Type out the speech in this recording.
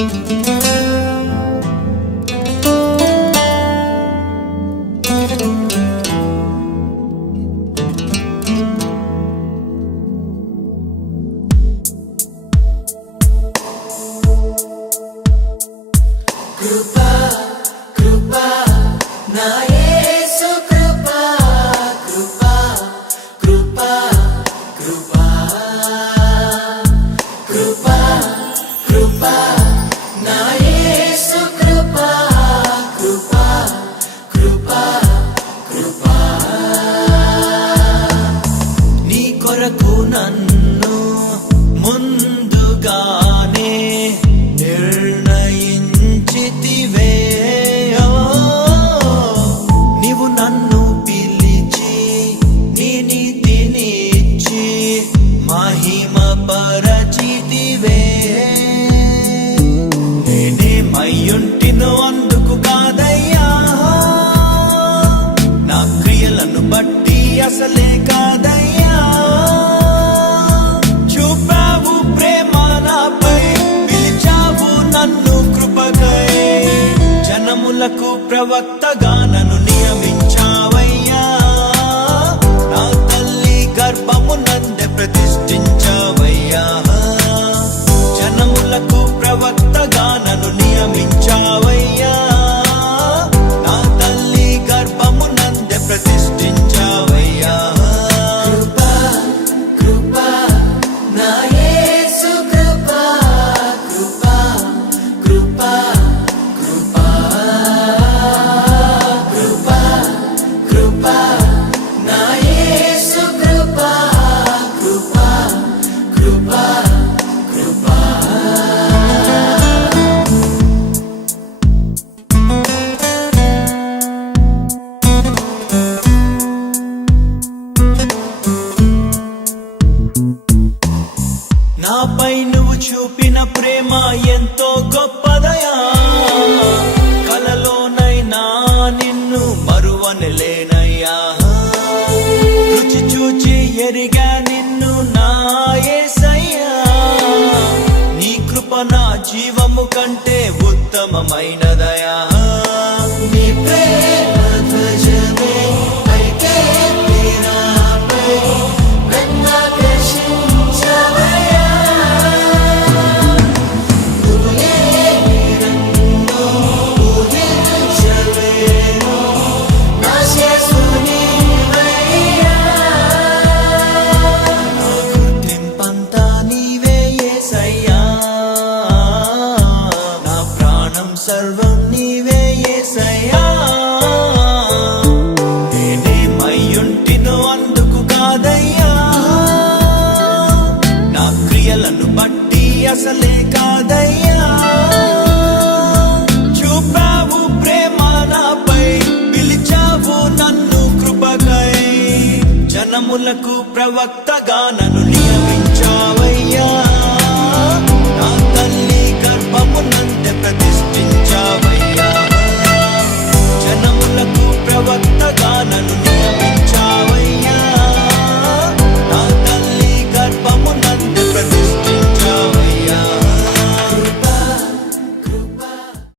నీ నన్ను ముందుగానే నిర్ణయించితివే. నీవు నన్ను పిలిచి నీ నీతినిచ్చి మహిమ పరచితివే నేనేమయ్యుంటినో అందుకు కాదయ్యా. నా క్రియలను బట్టి అసలే కాదయ్యా. కొత్తగా నన్ను నియమించావయ్యా. నా తల్లి గర్భము నందే ప్రతిష్ఠించావయ్యా. జనములకు ప్రవక్తగా ఎరిగా నిన్ను నా నీ కృప నా జీవము కంటే ఉత్తమమైనదయా నీ ప్రేమ ప్రాణం సర్వం నీవే ఏసయ్యా. నేనేమయ్యుంటినో అందుకు కాదయ్యా. నా క్రియలను బట్టి అసలే కాదయ్యా. చూపావు ప్రేమ నాపై పిలిచావు నన్ను జనములకు ప్రవక్తగా నన్ను నియమించావయ్యా. నా తల్లి గర్భమునంత ప్రతి